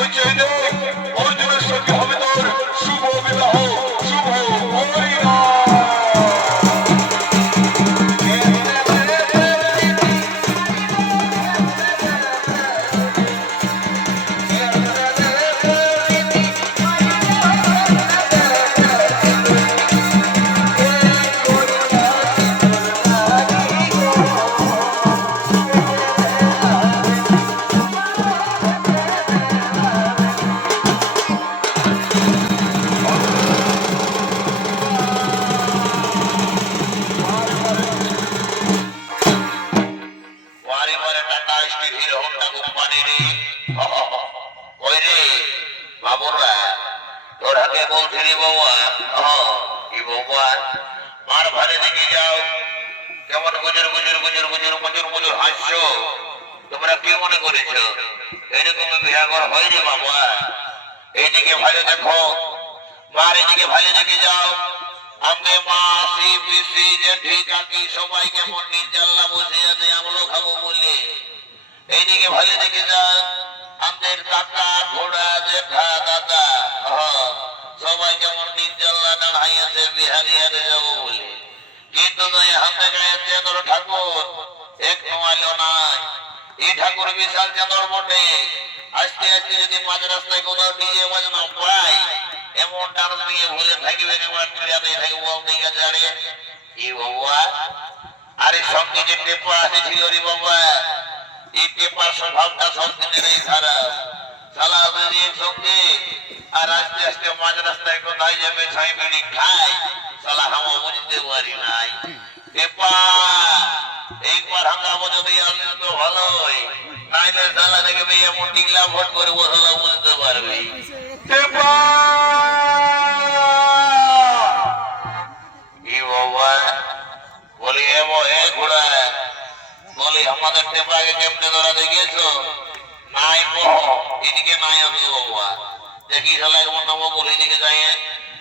ওই জন্য অর্জুনের সঙ্গে হবে তোর শুভ বিবাহ, শুভ পরিণাম। তোমরা কি মনে করেছ এরকম বিহাগর হয়নি বাবা? এইদিকে ভালো দেখো, মার এদিকে ভালো দেখে যাও। আমাদের মাসি পিসি জেঠি কাকি সবাই কেমন নির্জাল্লা বসে আছে আমলো খাবো বলে। এইদিকে ভালো দেখে যাও, আমাদের কাকা ঘোড়া জেঠা দাদা সবাই কেমন নির্জাল্লা দাঁড়াই আছে বিহারিয়ারে যাবো বলে। কিন্তু হাতে গায়ে চেঁদর ঠাকুর এক নোয়ালো নাই। এই ঠাকুর বিশাল চাঁদর বটে। আস্তে আস্তে যদি মাঝ রাস্তায় কোথাও ডিজে বাজনা পাই, এমন ডান্স নিয়ে ঘুরে থাকবে আরে সঙ্গে যে টেপা এসেছিল রে বাবা, এই টেপার স্বভাবটা সব দিনের এই খারাপ। সালা সঙ্গে আর আস্তে আস্তে মাঝ রাস্তায় কোথায় যাবে ছাই বেড়ি খায়, সালা হামা বুঝতে পারি নাই। টেপা একবার হাঙ্গামা যদি আনলে তো ভালোই, নাইলে সালা দেখবে এমন টিকলা ভোট করে বসলা বুঝতে পারবে। টেপা কি বাবা বলি ঘোড়া বলি আমাদের টেপাকে কেমনে ধরা দেখেছো? নাই এদিকে নাই আসবে বাবা। দেখি সালা এমন নামো বলি দিকে যাই,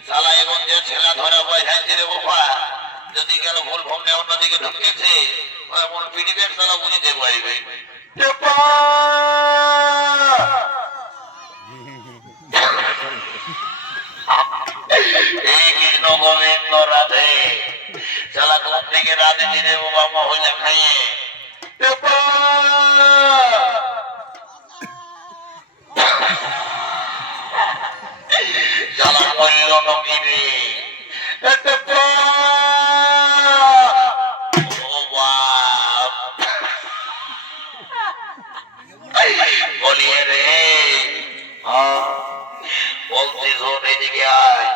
সালা এখন যে ছেলা ধরা পায় যাচ্ছে রে বাবা, যদি গেল ভুল ভঙ্গে অন্যদিকে ঢুকেছে এমন পিডিবের সালা বুঝতে পারবে। এই কৃষ্ণ গোবিন্দ রাধে সালা কোন দিকে রাধে দিনে বাবা মহিলা খাইয়ে জ্বালা মরিল নকিরে বলিয়ে রে বলছি শোন এদিকে আয়।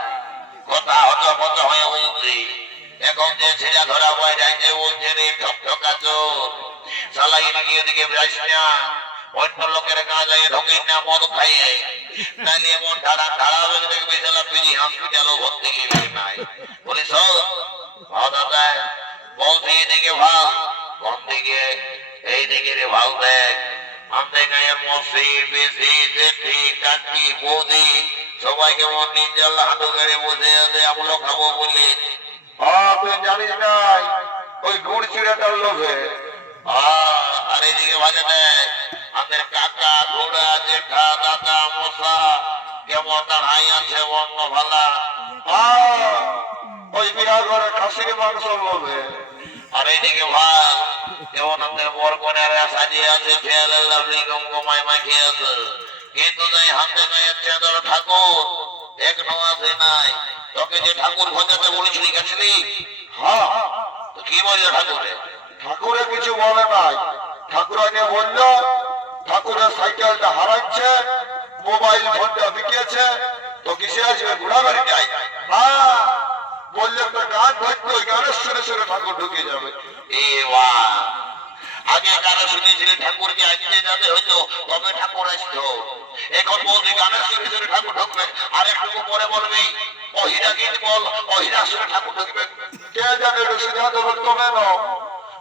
কথা হতো মতো হয়ে বলছি এখন যে ছেলে ধরা পায় যাইতে বলছে রে ঠকঠকা চোর, শালা এদিকে এদিকে যাস না, অন্য লোকের গাঁজায় ঢোকিস না মদ খাইয়ে, নাইলে এমন ধারা ধারাবে দেখবি শালা পিজি হসপিটালও ভর্তি লিখে নাই। বলি শোন দাদা বলছি এদিকে ভাব কোন দিকে? এইদিকে রে ভাব দেখ, আমাদের গায়ে মসি পিসি জেঠি কাকি বৌদি সবাই কেমন নির্জল হাঁটু গেড়ে বসে আছে আমলো খাবো বলে। তুই জানিস নাই ওই গুড় চিড়াটার লোভে। আর এদিকে বাজে দেখ আমাদের কাকা ঘোড়া জেঠা দাদা মশা কেমন দাঁড়াই আছে বর্ণ ভালা, ওই বিরাট ঘরে খাসির মাংস লোভে। আর এইদিকে ভাগ যেমন আমাদের বরকনের সাজিয়ে আছে ফেয়ালের লাভলি গমগমায় মাখিয়ে আছে, কিন্তু যাই হাতে গায়ে চেঁদর ঠাকুর এক আছে নাই। তোকে যে ঠাকুর খোঁজাতে বলেছিলি গেছিলি? হ্যাঁ। তো কি বললো ঠাকুরে? ঠাকুরে কিছু বলে নাই, ঠাকুর আগে বললো ঠাকুরের সাইকেলটা হারাচ্ছে, মোবাইল ফোনটা বিকেছে, তো কিসে আসবে ঘোড়া গাড়িটাই। হ্যাঁ বললে একটা গান ধরতো, ওই গানের সুরে সুরে ঠাকুর ঢুকে যাবে। এ আগে গানে শুনেছিলি ঠাকুরকে আজকে যাতে হইতো তবে ঠাকুর আসতো, এখন বলছি গানের সুরে সুরে ঠাকুর ঢুকবে। আর একটু পরে বলবি অহিরা গীত বল, অহিরা সুরে ঠাকুর ঢুকবে। কে জানে সিদ্ধান্ত তবে না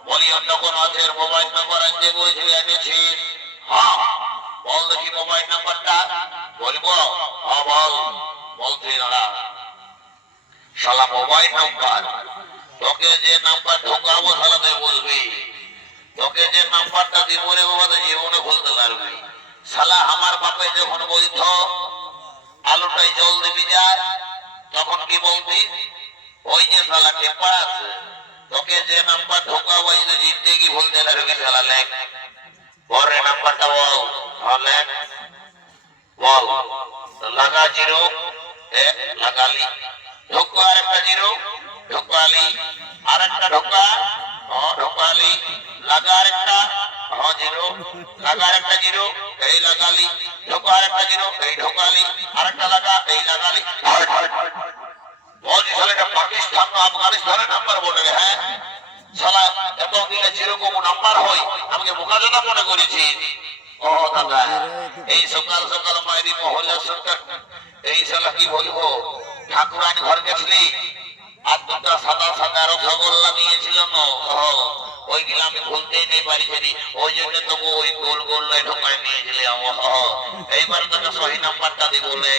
বলি অন্য কোন আছে মোবাইল নাম্বার আনতে বলেছিলি এনেছিস? হ্যাঁ বল দেখি মোবাইল নাম্বারটা। বলবো হ্যাঁ বল। বলছি দাঁড়া শালা মোবাইল নাম্বার, তোকে যে নাম্বার ঢোকাবো শালাতে বলবি, তোকে যে নাম্বারটা দিব রে বাবা জীবনে খুলতে পারবি। শালা আমার বাপে যখন বৈধ আলুটাই জল দিবি যায় তখন কি বলবি ওই যে শালা টেপা আছে তোকে যে নাম্বার ঢোকাবো জিন্দেগি ভুলতে লাগবে শালা লেখ পরে নাম্বারটা বল লেখ বল লাগা জিরো লাগালি ঢোকা আর একটা জিরো ঢোকালি আর একটা ঢোকা ঢোকালি লাগা আর একটা জিরো লাগা আর একটা জিরো এই লাগালি ঢোকা আর একটা জিরো এই ঢোকালি আর একটা লাগা এই লাগালি বলছি শালা এটা পাকিস্তান না আফগানিস্তানের নাম্বার বলে হ্যাঁ শালা এত দিনে যেরকম নাম্বার হয় আমাকে বোকাজোদা মনে করেছি ও দাদা এই সকাল সকাল মায়েরি মহল্লা সরকার এই শালা কি বলবো ঠাকুরান ঘর গেছিলি আর দুটা সাদা সাদা রসগোল্লা নিয়েছিল না ওইগুলো আমি ভুলতেই নেই পারিছি ওই জন্য তোকে ওই গোল গোল্লায় ঢোকায় নিয়েছিলি এইবার তোকে সহি নাম্বারটা দিব বলে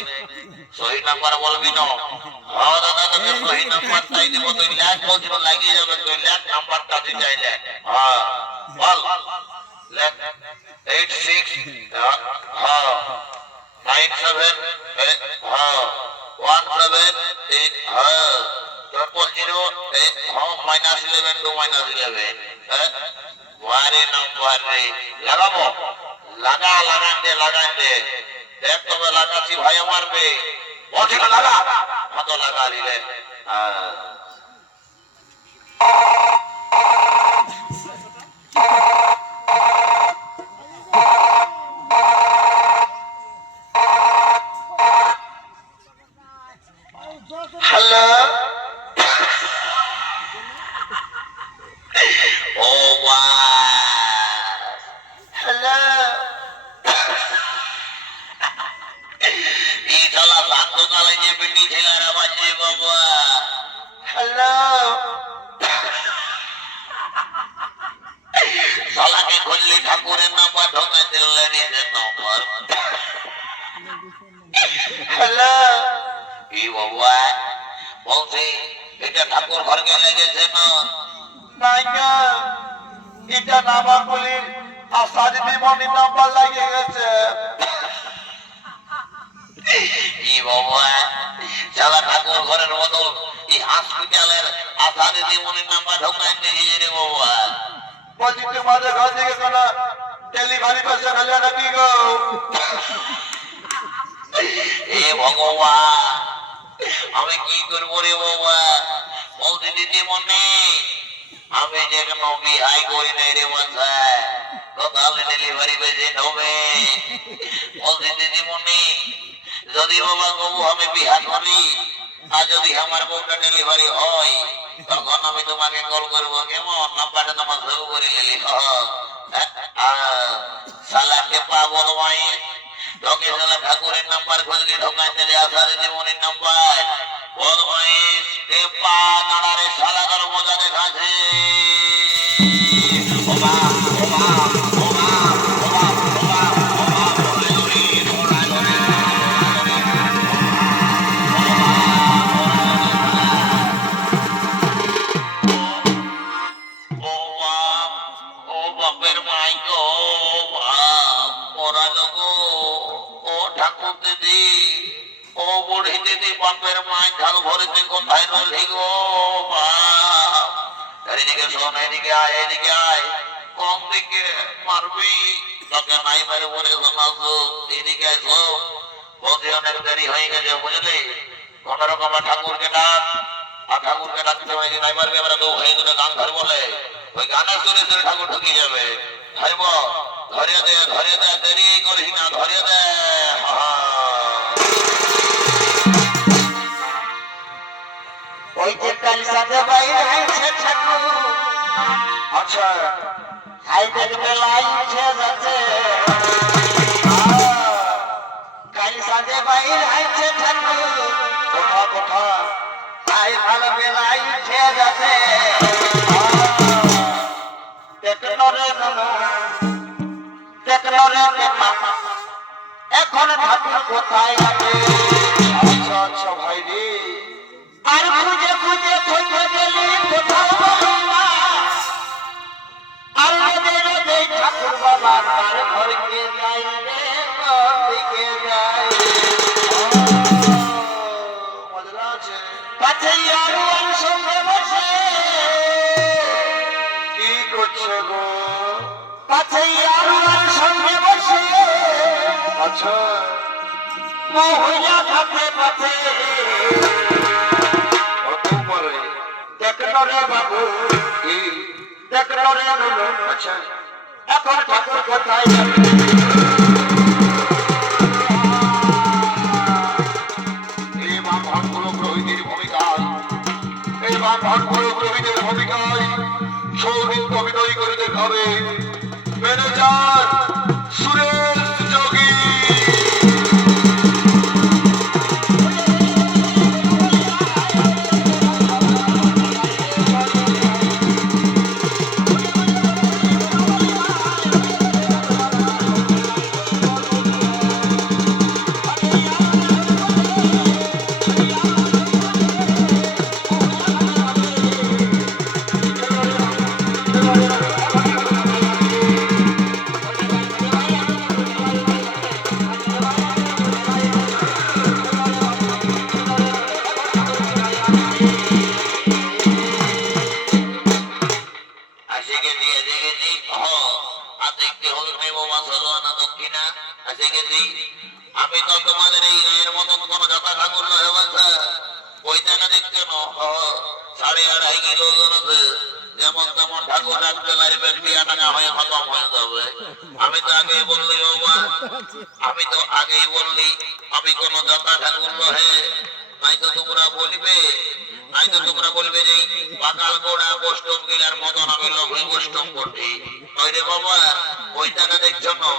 সহি নাম্বার বলবি না দাদা তোকে সহি নাম্বারটাই দিব তুই ল্যাক বলছিল লাগিয়ে যাবে তুই ল্যাক নাম্বারটা তুই চাইলে বল ল্যাক 86 97 17 তারপর 0 মাইনাস 11 2 মাইনাস 11 ওয়ারে নাম্বার রে লাগাবো লাগান দে দেখ তবে লাগাচ্ছি ভাই মারবে বলছিল লাগা হাত লাগা দিলে হ্যালো ও হ্যালো এই শালা সাতকালে যে বেটি ছেলেরা বাজে বাবা হ্যালো শালাকে খুললে ঠাকুরের নাম্বার ঢোকাই দিল লেডিসের নাম্বার হ্যালো এই বাবা বলছি এটা ঠাকুর ঘরকে লেগেছে না এটা নামাগুলির আসাদ বিমনির নাম্বার লাগিয়ে গেছে এই বাবা শালা ঠাকুর ঘরের বদল এই হসপিটালের আসাদ বিমনির নাম্বার ঢোকাই দিয়েছে রে বাবা বলছি তোমাদের ঘর থেকে কোন ডেলিভারি পেশেন্ট হলে নাকি গো এ ভগবান আমি কি করবো রে বাবা বলছি দিদিমণি আমি যে কোনো বিহাই করি নাই রে বাসায় তাহলে ডেলিভারি পেশেন্ট হবে বলছি দিদিমণি যদি বাবা গবু আমি বিহা করি আর যদি আমার বউটা ডেলিভারি হয় তখন আমি তোমাকে কল করবো কেমন নাম্বারটা তোমার সেভ করে নিলি শালাকে পাবো তোমায় তোকে শালা ঠাকুরের নাম্বার খুঁজলি ঢোকাই দিলে আসার জীবনের নাম্বার বদমাইশ টেপা নাড়ারে শালা কারো মজা দেখাছে বাপের মাই ঝাল ভরেতে কোথায় রইলি গো এদিকে শোন এদিকে আয় কম দিকে মারবি তোকে নাই মেরে বলে শোনাছো এদিকে এসো বলছি অনেক দেরি হয়ে গেছে বুঝলি কোন রকম ঠাকুরকে ডাক আর ঠাকুরকে ডাকতে হয়েছে নাই মারবি আমরা দু ভাই দুটো গান ধরে বলে ওই গানের সুরে সুরে ঠাকুর ঢুকিয়ে যাবে ধরব ধরিয়ে দে দেরি করিস না ধরিয়ে দে ওই যে কাল সাথে বাইরে আছে ঠাকুর আচ্ছা হাই দেখবে লাইছে যাচ্ছে কাল সাথে বাইরে আছে ঠাকুর কোথা হাই ভালো বেলাইছে যাচ্ছে এখন ঠাকুর কোথায় আছে আচ্ছা ভাই রে আর খুঁজে খুঁজে গেলি কোথাও না আর ঠাকুর বাবা তার ঘরকে যাই রে আচ্ছা মহইয়া থাকে পথে দেখলো রে বাবু কি দেখলো রে আচ্ছা এখন ঠাকুর কোথায় এই ব্রাহ্মণ গুলো প্রভৃতির ভূমিকায় এই ব্রাহ্মণ গুলো প্রভৃতির ভূমিকায় সৌমিত্র বিনয় করে দেখাবে ম্যানেজার সুরেশ যোগী। আমি তো তোমাদের এই গায়ের মতন কোন যাতা ঠাকুর নয় বাছা ওইটা না দেখতে ন 2.5 কিলো আছে যেমন তেমন ঠাকুর রাখতে লাগবে 2 টাকা হয়ে খতম হয়ে যাবে। আমি তো আগেই বললি বাবা আমি তো আগেই বললি আমি কোন যাতা ঠাকুর নহে নাই তো তোমরা বলবে যে পাকাল গোড়া গোষ্ঠম গিলার মতন আমি লঘু গোষ্ঠম করছি নইরে বাবা ওইটা না দেখছো না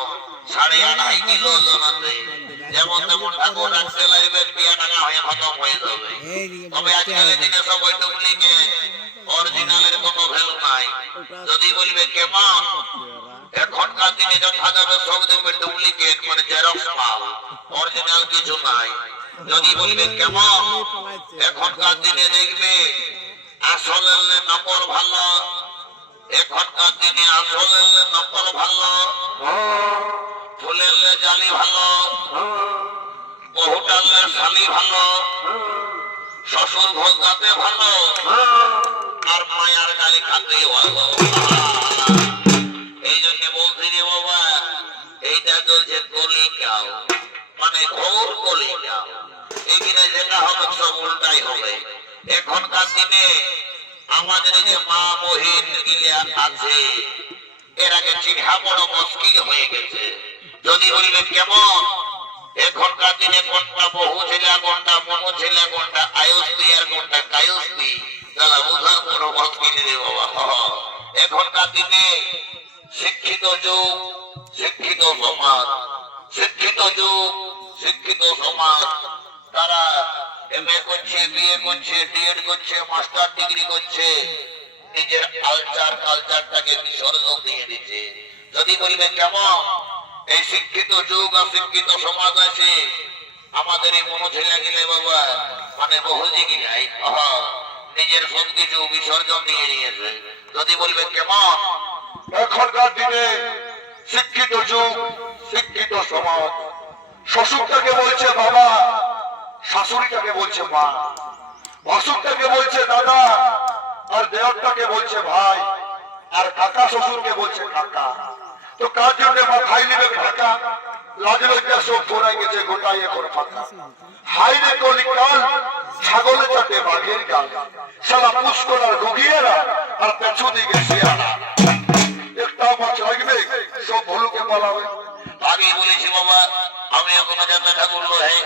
2.5 কিলো ওজন আছে যেমন তেমন ঠাকুর রাখতে লাগবে 2 টাকা হয়ে খতম হয়ে যাবে। তবে আজকালের দিনে সব ওই ডুপ্লিকেট অরিজিনালের কোনো ভ্যালু নাই। যদি বলবে কেমন এখনকার দিনে যথা যাবে সব দেখবে ডুপ্লিকেট মানে জেরক্স মাল অরিজিনাল কিছু নাই। যদি বলবে কেমন এখনকার দিনে দেখবে আসলের নকল ভালো এখনকার দিনে আসলের নকল ভালো ফুলের জালি ভালো বহুটালের শালি ভালো শ্বশুর ভোজ গাতে ভালো আর মায়ার গালি খাতে ভালো। এই জন্য বলছি রে বাবা এইটা চলছে কলিকাল মানে ঘোর কলিকাল এখানে যেটা হবে সব উল্টাই হবে। এখনকার দিনে আমাদের যে মা বহিন গিলা আছে এর আগে চিহ্না বড় মুশকিল হয়ে গেছে। যদি বলবে কেমন এখনকার দিনে কোনটা বহু ছেলে কোনটা মনু ছেলে কোনটা আয়ুস্তি আর কোনটা কায়ুস্তি তাহলে বোঝার বড় মুশকিল রে বাবা। এখনকার দিনে শিক্ষিত যুগ শিক্ষিত সমাজ শিক্ষিত যুগ শিক্ষিত সমাজ তারা এমএ করছে বিএ করছে ডিএড করছে মাস্টার ডিগ্রি করছে নিজের কালচারটাকে বিসর্জন দিয়ে দিচ্ছে। যদি বলবে কেমন এই শিক্ষিত যুগ আর শিক্ষিত সমাজ আছে আমাদের এই মনো ছেলে গেলে বাবা মানে বহু জায়গায় নিজের সবকিছু বিসর্জন দিয়ে নিয়েছে। যদি বলবে কেমন এখনকার দিনে শিক্ষিত যুগ শিক্ষিত সমাজ শ্বশুরটাকে বলছে বাবা শাশুড়িটাকে বলছে মা ভাসুরটাকে বলছে দাদা আর দেওরটাকে বলছে ভাই আর কাকা শ্বশুরকে বলছে কাকা। তো কার জন্য মাথায় নেবে ঢাকা লাজ লজ্জা সব ধরাই গেছে গোটাই এখন ফাঁকা। হাইরে কলিকাল ছাগলে চাটে বাঘের গাল সালা পুষ্করার রুগিয়েরা আর পেছু দিকে শিয়ালা একটা মাছ লাগবে সব ভুলুকে পালাবে। আগে বলেছি বাবা আমি এখনো যাতে ঠাকুর নহে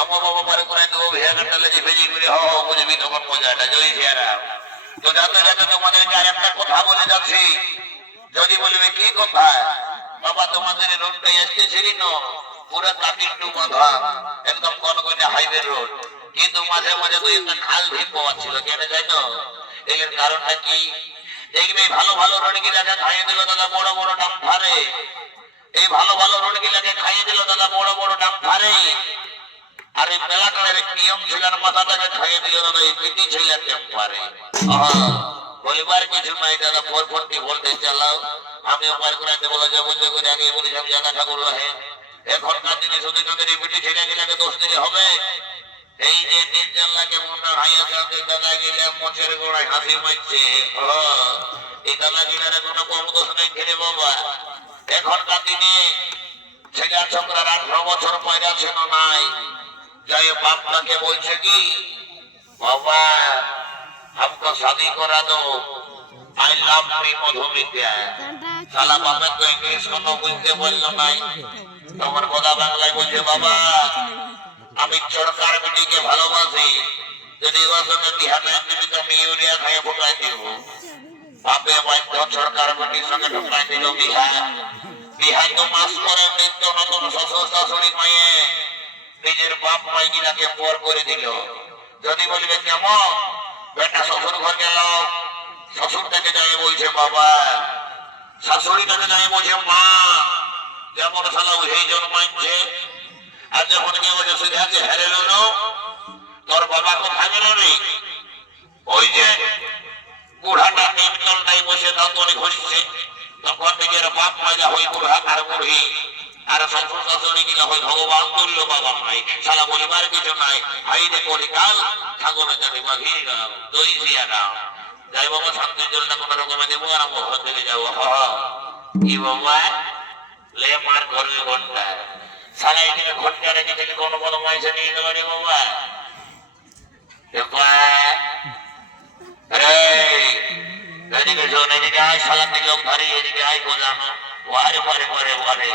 আমার বাবা পারে করে দেবো ভেয়া কাটালে যে ভেজি করে বুঝবি তখন মজাটা জয় শিয়ারা। তো যাতে যাতে তোমাদেরকে আর একটা কথা বলে যাচ্ছি। যদি বলবে কি কথা বাবা তোমাদের রোডটা এসেছিলি না পুরো কাটিংটু বাঁধা একদম কনকনে হাইওয়ে রোড কিন্তু মাঝে মাঝে তো একটা খাল ঢিপ পাচ্ছিল কেন যাই না এর কারণটা কি দেখবে ভালো ভালো রোড গিলাকে খাইয়ে দিল দাদা বড় বড় ডাম্পারে এই ভালো ভালো রোড গিলাকে খাইয়ে দিল দাদা বড় বড় ডাম্পারে আর এই মেলাকালের নিয়ম ছিলার মাথাটাকে খাইয়ে দিল দাদা এই পিটি ছিলেন ডাম্পারে। বলিবার কিছু নাই দাদা 440 ভোল্টেজ চালাও আমি উপায় করে বলা যাবো যে করে আগে বলি সব জায়গা ঠাকুর রহে এখনকার দিনে শুধু তাদের এই পিটি ছেলে গিলাকে দোষ দিলে হবে। এই যে নির্জন লাগে মোটা ভাইয়া সাথে দাদা গিলে মোচের গোড়ায় হাসি মারছে এই দাদা গিলারে কোনো কম দোষ নাই ঘিরে বাবা। এখনকার দিনে ছেলে ছোকরার 18 বছর পয়রা ছিল নাই, যাই বাপটাকে বলছে কি বাবা हमको शादी करा दो, आई लव मी মধুমিতা। শালা বাপের তো ইংলিশ কোনো বুঝতে বললো নাই, তোমার কথা বাংলায় বলছে বাবা আমি সরকার বিটিকে ভালোবাসি, যদি ওর সঙ্গে বিহা না দিবি তো আমি ইউরিয়া খাইয়ে ফুটাই দিব। বাপে বাধ্য সরকার বিটির সঙ্গে ঢুকাই দিল বিহা। বিহা তো মাস পরে মৃত্যু নতুন শ্বশুর শাশুড়ি মায়ে নিজের বাপ মাই গিলাকে পর করে দিল। যদি বলবে কেমন বেটা শ্বশুর ঘর গেল, শ্বশুরটাকে যাই বলছে বাবা, শাশুড়িটাকে যাই বলছে মা, যেমন শালা ওই জন্মাইছে। আর যখন কেউ সুধাকে হেরে গেল তোর বাবা কোথায় গেল রে, ওই যে বুড়াটা নিমতলটাই বসে দাঁতনে ঘষছে, তখন নিজের বাপ মাজা হই বুড়া আর বুড়ি, আর শ্বশুর শাশুড়ি গিলা হই ভগবান তুল্য বাবা মাই। শালা বলিবার কিছু নাই, হাই রে কলিকাল ঠাকুরের জানি বাঘির গাও দই দিয়া গাও। যাই বাবা শান্তির জন্য কোন রকমে দেবো আর আমি ঘর থেকে যাবো। কি বাবা লে মার ঘরের ঘন্টা, শালা এদিকে ঘন্টা রেখে থেকে কোনো কোনো মাইসে নিয়ে যেতে পারি বাবা। এদিকে শোন, এদিকে আয় শালা দিকে ঘরে, এদিকে আয় গোলাম। ওয়ারে পরে পরে পরে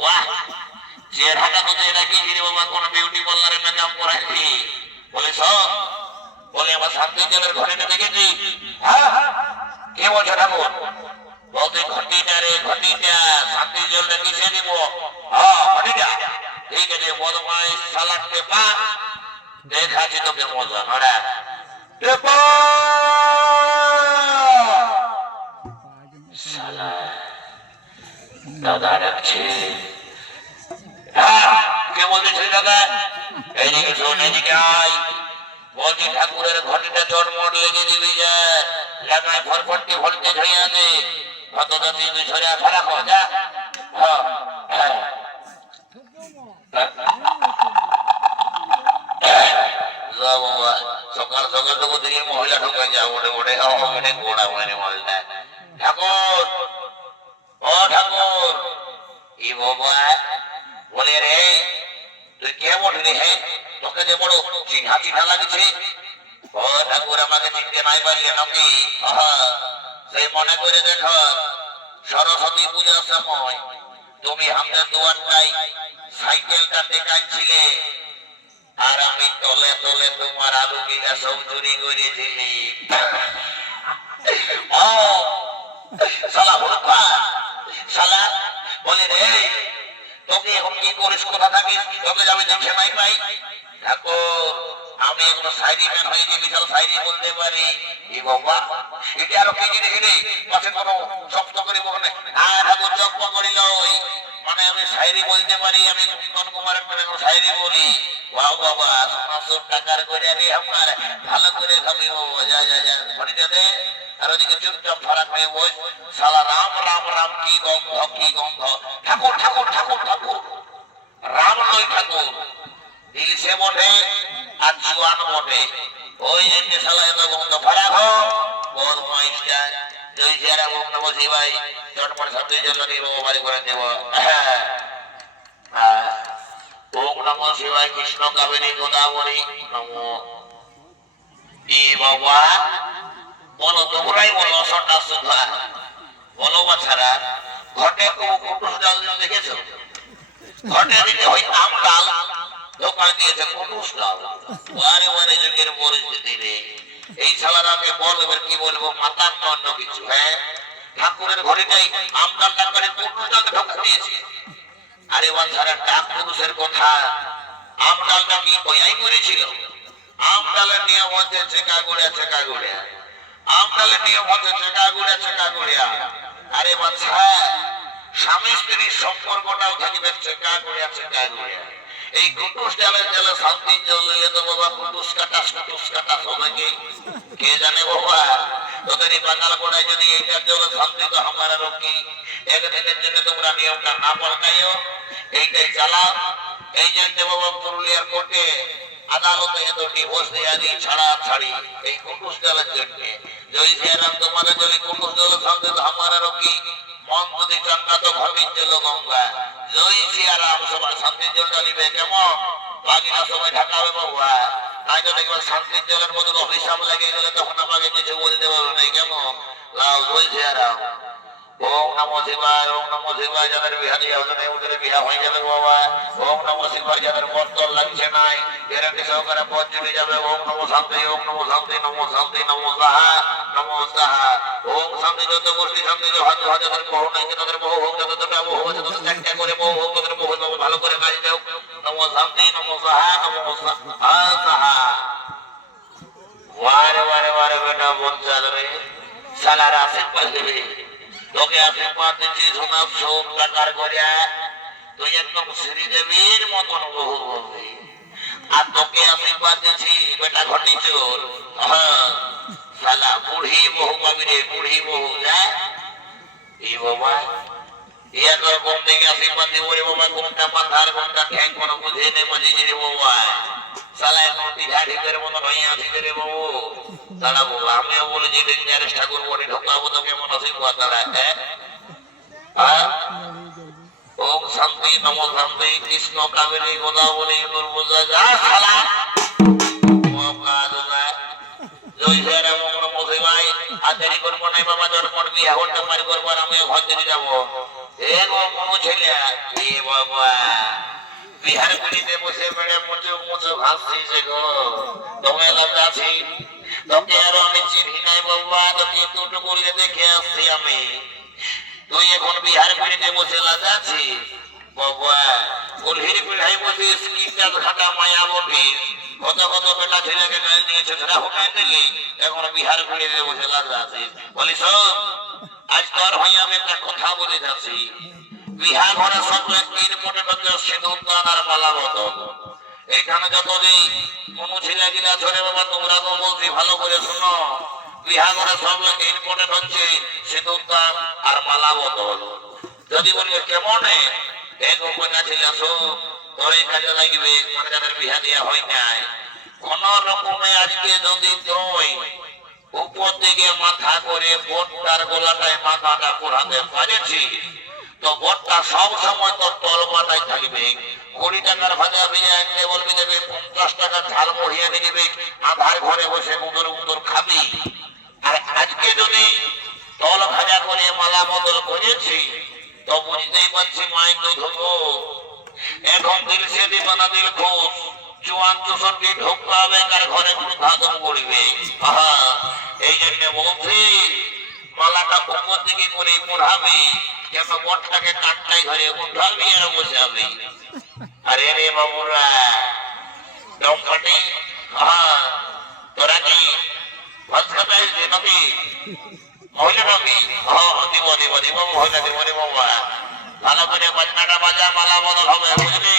ওয়াহ চেহারাটা তো নাকি রে বাবা কোন বিউটি পার্লারে মেকআপ করাইছি বলে সব বলে আমার শান্তির জলের ঘরেটা দেখেছি। হ্যাঁ কে বলছে ঠাকুর, বলতে ঘটিটা রে ঘটিটা, শান্তির জলটা কিসে দিব? হ্যাঁ ঘটিটা, ঠিক আছে বদমাই সালাদ পেপা দেখাচ্ছি তোকে মজা। নড়া পেপা শালা দাদা রাখছে। কে বলতেছে দাদা? এইদিকে শোন, এদিকে আয়। বলছি ঠাকুরের ঘটিটা চটমট লেগে দিবি, যা লাগায় ফরফরটি ভরতে ধরে আছে, কত জাতি বিছরে খারাপ হয়ে যা। সকাল সকাল তো দেখি মহিলা ঢোকা যা ওঠে ওঠে ওঠে গোড়া মানে মহিলা। ঠাকুর ও ঠাকুর, ই বাবা বলে রে তুই কেমন রে? হ্যাঁ তোকে যে বড় চিঠা চিঠা লাগছে। ও ঠাকুর আমাকে চিনতে নাই পারলে নাকি? সেই মনে করে দেখো সরস্বতী পূজার সময় তুমি আমাদের দুয়ারটাই সাইকেলটা টেকাইছিলে, আর আমি তলে তলে তোমার আলু গিলা সব চুরি করেছিলি। ও শালা হুড়কা শালা বলে রে তোকে এখন কি করিস, কোথা থাকিস, তোকে আমি দেখে নাই পাই। ঠাকুর আমি এখন শায়রি ম্যান হয়েছি, বিশাল শায়রি বলতে পারি। এ বাবা এটা আরো কি জিনিস রে, পাশে কোনো শক্ত করে বলে হ্যাঁ ঠাকুর চক্ক করিল, মানে আমি শায়রি বলতে পারি, আমি কোন কুমারের মানে শায়রি বলি। বাবা বাবা 500 টাকার করে রে আমার, ভালো করে খাবি বাবা, যা যা যা ঘড়িটা দে। আর ওদিকে চুপচাপ ফারাক হয়ে বস। শালা রাম রাম রাম কি গন্ধ কি গন্ধ। ঠাকুর ঠাকুর ঠাকুর ঠাকুর রাম নই ঠাকুর, ইলিশে বটে আর জুয়ান বটে, ওই জন্য শালা এত গন্ধ। ফারাক হোক বড় মাইস্টা জয় সিয়ারা ওম নমঃ শিবায়, চটপট শব্দের জন্য বাবা বাড়ি করে দেব। ওম নমঃ শিবায় কৃষ্ণ কাবেরী গোদাবরী নমঃ। ই বাবা বলো তোমরাই বলো সন্ন্যাস সুধা বলো বাছারা, ঘটে কুটুস ডাল দেখেছো? ঘটে দিতে হয় আম ডাল, দোকান দিয়েছে কুটুস ডাল। ওয়ারে ওয়ারে যুগের পরিস্থিতি রে, এই শালারাকে বল এবার কি বলবো, মাতার অন্য কিছু। হ্যাঁ ঠাকুরের ঘরেটাই আম ডালটা করে কুটুস ডাল ঢোকা দিয়েছে। আরে বাছারা ডাক পুরুষের কথা, আম ডালটা কি কয়াই করেছিল? আম ডালের নিয়ম হচ্ছে চেকা গুড়া চেকা গুড়া, আম ডালের নিয়ম হচ্ছে চেকা গুড়া চেকা গুড়া। আরে বাচ্চা স্বামী স্ত্রীর সম্পর্কটাও থাকবে চেকা গুড়া চেকা গুড়া। এই কুটুস ডালের জলে শান্তি চলে তো বাবা কুটুস কাটা সবাইকে কে জানে বাবা। তোদের এই বাঙাল গোড়ায় যদি এইটার জলে শান্তি তো আমার আরো কি, একদিনের জন্য তোমরা নিয়মটা না পাল্টাইও, এইটাই চালাও। এই জন্য বাবা পুরুলিয়ার কোর্টে আদালতে এতটি হোস দেয়া দিই ছাড়া ছাড়ি এই কুটুস ডালের জন্য। জয় শ্রীরাম তোমাদের যদি কুটুস ডালের শান্তি তো আমার আরো কি, মন যদি চঙ্গা তো ঘবির জল গঙ্গা। জয় সিয়ারাম, সবার শান্তির জল ঢালিবে কেমন, বাকিরা সবাই ঢাকাবে বাবা। তাই তো দেখবেন শান্তির জলের বদলে অভিশাপ লেগে গেলে তখন আমাকে কিছু বলতে পারবে না কেমন। লাও জয় সিয়ারাম। ওম নমো শিবায়, ওম নমো শিবায়। যাদের বিহা দিয়ে হতো না ওদের বিহা হয়ে যাবে বাবা। ওম নমো শিবায়। যাদের বর্তল লাগছে নাই গ্যারান্টি সহকারে পথ চলে যাবে। ওম নমো শান্তি, ওম নমো শান্তি, নমো শান্তি, নমো সাহা, নমো সাহা। ওম শান্তি। যত গোষ্ঠী শান্তি হাজার হাজার বহু নাই তাদের বহু হোক, যত দুটা বহু আছে তত একটা করে বহু হোক, তাদের বহু ভালো করে কাজ দাও। নমো শান্তি, নমো সাহা, নমো সাহা। वारे वारे वारे बेटा बोल चल रे साला आशीर्वाद देবে তোকে আশীর্বাদ দিচ্ছি শোনা সব টাকার করিয়া তুই একদম শ্রীদেবীর মতন বহু বলবি আর তোকে আশীর্বাদ দিচ্ছি বেটা ঘটি চোর সালা বুড়ি বহু পাবি রে বুড়ি বহু যা এই বাবা ইয়া তোর কোন দিকে আশীর্বাদ দিব রে বাবা কোনটা মাথার কোনটা ঠ্যাং কোন বুঝে নে মজি রে বাবা সালায় নটি ঝাড়ি করে মতো নয় আসি রে বাবু দাঁড়া বাবু আমিও বলি যে ডেঞ্জারেস ঠাকুর বলি ঢোকাবো তো কেমন আশীর্বাদ দাঁড়া ওম শান্তি নমো শান্তি কৃষ্ণ কাবেরী গোদাবরী দুর্বোধা যা সালা জয় শ্রীরাম নমো শিবায় আর দেরি করবো নাই বাবা তোর পর বিয়ে হতে পারি করবো আর আমিও ঘর দিকে যাবো এ গো কোনো ছেলে এ বাবা বিহার গুলিতে বসে বেড়ে মুচু মুচু ভাসছে গো তোমায় লাগাছি তোকে আরো আমি চিনি নাই বাবা তোকে একটু বলে দেখে আসছি আমি তুই এখন বিহার গুলিতে বসে লাগাছি বাবা কুলহির পিড়াই বসে স্কিনটা ঘাটা মায়া বটি কত কত বেটা ছেলেকে গাল দিয়েছে সেটা হোটাই দিলি এখন বিহার গুলিতে বসে লাগাছি বলি শোন আজ তোর হয়ে আমি একটা কথা বলে যাচ্ছি বিহা ঘরে সব তিন মোটে মধ্যে সিঁদুর দান আর মালা বদল এইখানে যতদিন কোন ছেলে গিলা ধরে বাবা তোমরা তো বলছি ভালো করে শোনো বিহা ঘরে সব তিন মোটে হচ্ছে সিঁদুর দান আর মালা বদল যদি বলি কেমন এক উপন্যা ছেলে আসো তোর এই কাজে লাগবে মানে যাদের বিহা দেওয়া হয় নাই কোন রকমে আজকে যদি তুই উপর দিকে মাথা করে বোটটার গোলাটায় মাথাটা পোড়াতে পারেছিস তো বটটা সব সময় তোর তলবাটাই থাকবে 20 টাকার ভাজা ভেজে আনলে বলবি দেবে 50 টাকা ঝাল মরিয়া দিয়ে দেবে আধার ঘরে বসে মুদর মুদর খাবি আর আজকে যদি তল ভাজা করে মালা বদল করেছি তো বুঝতেই পারছি মাইক ধরবো এখন দিল সে দিবানা দিল ঘোষ 54 ঢোকা হবে কার ঘরে কোনো ধাদন পড়বে এই জন্য বলছি মালাটা উপর দিকে করে পড়াবে কেন বটটাকে কাটটাই ধরে উঠাবি আর বসাবি আরে রে বাবুরা দমকাটি তোরা কি ভাষাটাই নাকি মহিলা নাকি দিব দিব দিব মহিলা দিব রে বাবা ভালো করে বাজনাটা বাজা মালা বদল হবে বুঝলি